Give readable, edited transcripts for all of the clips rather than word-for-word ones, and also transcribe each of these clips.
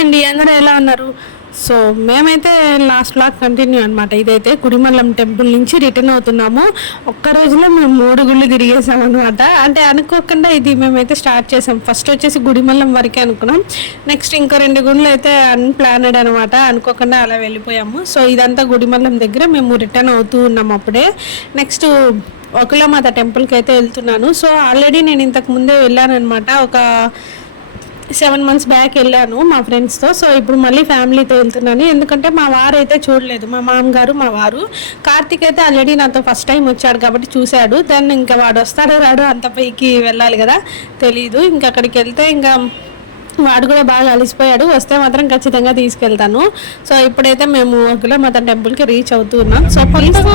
Hi అండి, అందరూ ఎలా ఉన్నారు? సో మేమైతే లాస్ట్ బ్లాగ్ కంటిన్యూ అనమాట. ఇదైతే గుడిమల్లం టెంపుల్ నుంచి రిటర్న్ అవుతున్నాము. ఒక్క రోజులో మేము 3 గుళ్ళు తిరిగేసాం అనమాట. అంటే అనుకోకుండా ఇది మేమైతే స్టార్ట్ చేసాం. ఫస్ట్ వచ్చేసి గుడిమల్లం వరకే అనుకున్నాం. నెక్స్ట్ ఇంకో 2 గుళ్ళు అయితే అన్ప్లానెడ్ అనమాట. అనుకోకుండా అలా వెళ్ళిపోయాము. సో ఇదంతా గుడిమల్లం దగ్గర మేము రిటర్న్ అవుతూ ఉన్నాం అప్పుడే. నెక్స్ట్ ఒకలామాత టెంపుల్కి అయితే వెళ్తున్నాను. సో ఆల్రెడీ నేను ఇంతకు ముందే వెళ్ళాను అనమాట. ఒక 7 months బ్యాక్ వెళ్ళాను మా ఫ్రెండ్స్తో. సో ఇప్పుడు మళ్ళీ ఫ్యామిలీతో వెళ్తున్నాను. ఎందుకంటే మా వారు అయితే చూడలేదు, మా మామగారు మా వారు. కార్తీక్ అయితే ఆల్రెడీ నాతో ఫస్ట్ టైం వచ్చాడు కాబట్టి చూశాడు. దాన్ని ఇంకా వాడు వస్తాడో రాడో, అంత పైకి వెళ్ళాలి కదా, తెలీదు. ఇంకా అక్కడికి వెళ్తే ఇంకా వాడు కూడా బాగా అలిసిపోయాడు. వస్తే మాత్రం ఖచ్చితంగా తీసుకెళ్తాను. సో ఇప్పుడైతే మేము ఒకలామాత టెంపుల్కి రీచ్ అవుతున్నాం. సో కొత్తగా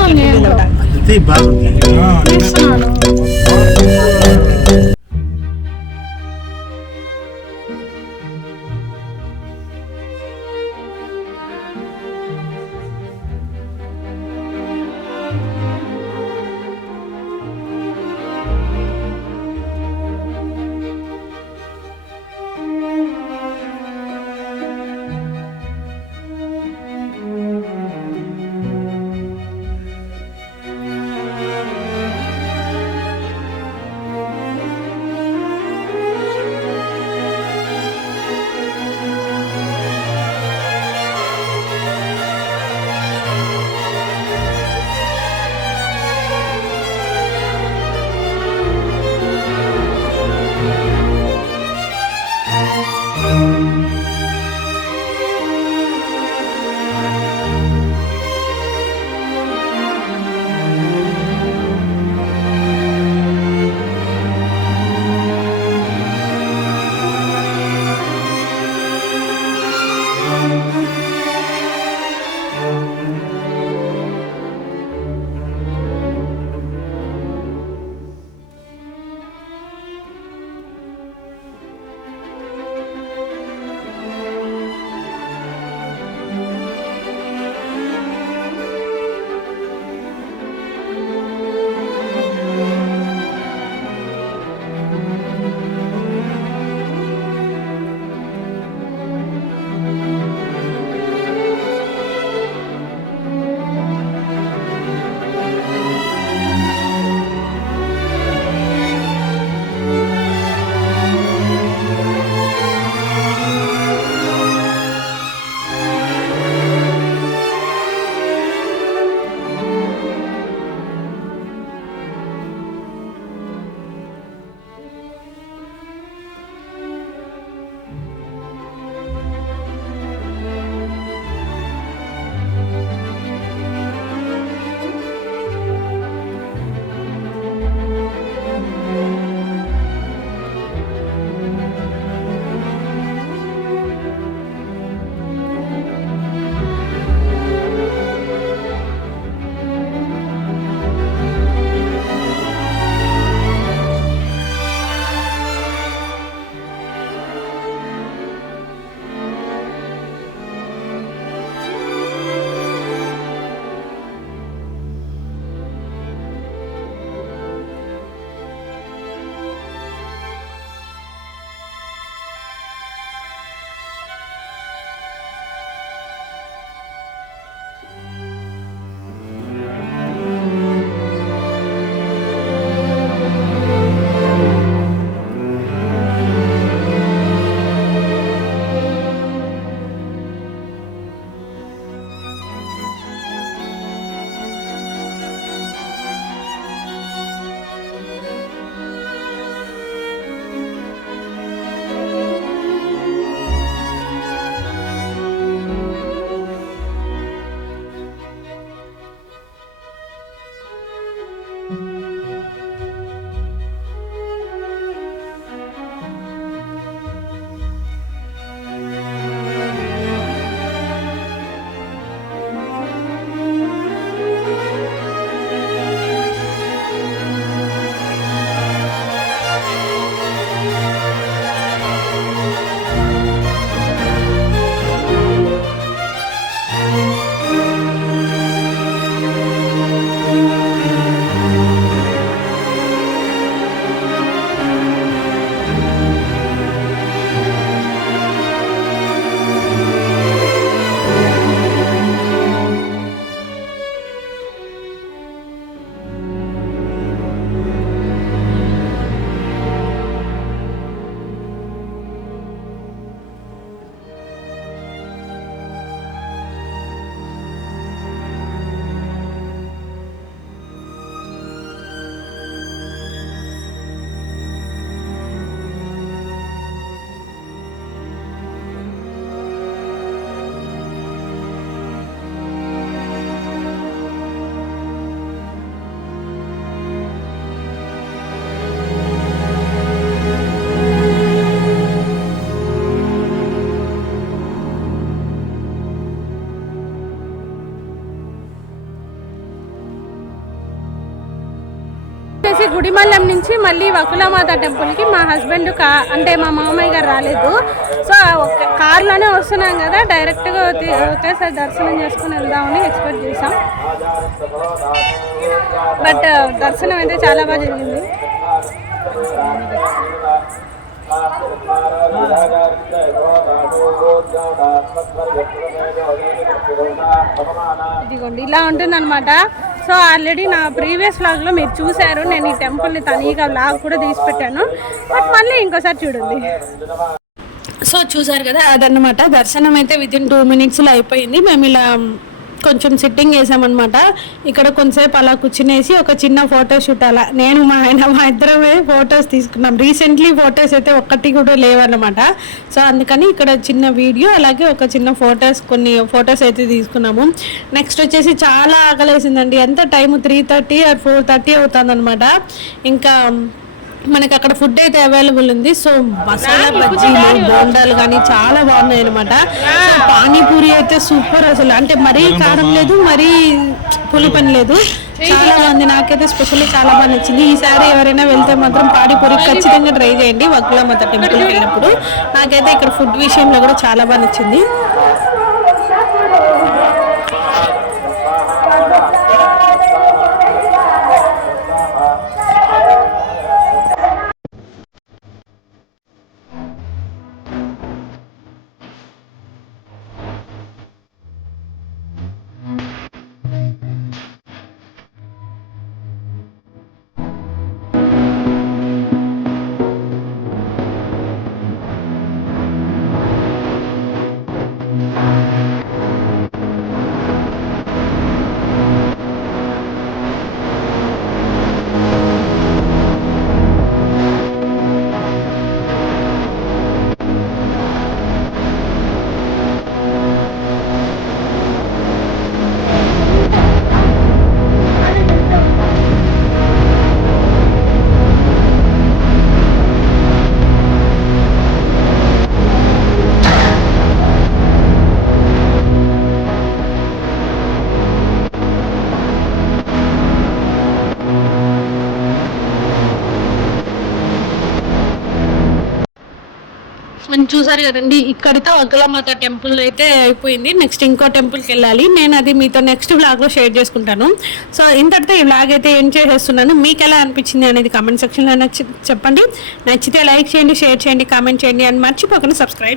గుడిమల్లం నుంచి మళ్ళీ వకులామాత టెంపుల్కి మా హస్బెండ్ అంటే మా మామయ్య గారు రాలేదు. సో కార్లోనే వస్తున్నాం కదా, డైరెక్ట్గా ఒకేసారి దర్శనం చేసుకుని వెళ్దామని ఎక్స్పెక్ట్ చేసాం. బట్ దర్శనం అయితే చాలా బాగా జరిగింది. ఇదిగోండి ఇలా ఉంటుందన్నమాట. సో ఆల్రెడీ నా ప్రీవియస్ వ్లాగ్లో మీరు చూశారు, నేను ఈ టెంపుల్ని తనీగా వ్లాగ్ కూడా తీసి పెట్టాను. బట్ మళ్ళీ ఇంకోసారి చూడండి. సో చూసారు కదా, అదన్నమాట దర్శనం అయితే వితిన్ 2 minutesలో అయిపోయింది. మేము ఇలా కొంచెం సిట్టింగ్ వేసామన్నమాట. ఇక్కడ కొంతసేపు అలా కూర్చునేసి ఒక చిన్న ఫోటోషూట్ అలా నేను మా ఇద్దరమే ఫొటోస్ తీసుకున్నాం. రీసెంట్లీ ఫొటోస్ అయితే ఒక్కటి కూడా లేవన్నమాట. సో అందుకని ఇక్కడ చిన్న వీడియో అలాగే ఒక చిన్న కొన్ని ఫొటోస్ అయితే తీసుకున్నాము. నెక్స్ట్ వచ్చేసి చాలా ఆకలేసిందండి. ఎంత టైము 3:30 or 4:30 అవుతుందన్నమాట. ఇంకా మనకి అక్కడ ఫుడ్ అయితే అవైలబుల్ ఉంది. సో మసాలా బజ్జీలు బోండాలు కానీ చాలా బాగున్నాయి అనమాట. సో పానీపూరి అయితే సూపర్ అసలు, అంటే మరీ కారం లేదు మరీ పులిపని లేదు, చాలా బాగుంది. నాకైతే స్పెషల్లీ చాలా బాగా నచ్చింది. ఈసారి ఎవరైనా వెళ్తే మాత్రం పానీపూరి ఖచ్చితంగా ట్రై చేయండి వకులామాత టెంపుల్కి వెళ్ళినప్పుడు. నాకైతే ఇక్కడ ఫుడ్ విషయంలో కూడా చాలా బాగా నచ్చింది. చూసారు కదండి, ఇక్కడితో వకులామాత టెంపుల్ అయితే అయిపోయింది. నెక్స్ట్ ఇంకో టెంపుల్కి వెళ్ళాలి. నేను అది మీతో నెక్స్ట్ వ్లాగ్లో షేర్ చేసుకుంటాను. సో ఇంతటితో ఈ వ్లాగ్ అయితే ఏం చేసేస్తున్నాను. మీకు ఎలా అనిపించింది అనేది కామెంట్ సెక్షన్లో చెప్పండి. నచ్చితే లైక్ చేయండి, షేర్ చేయండి, కామెంట్ చేయండి అండ్ మర్చిపోకుండా సబ్స్క్రైబ్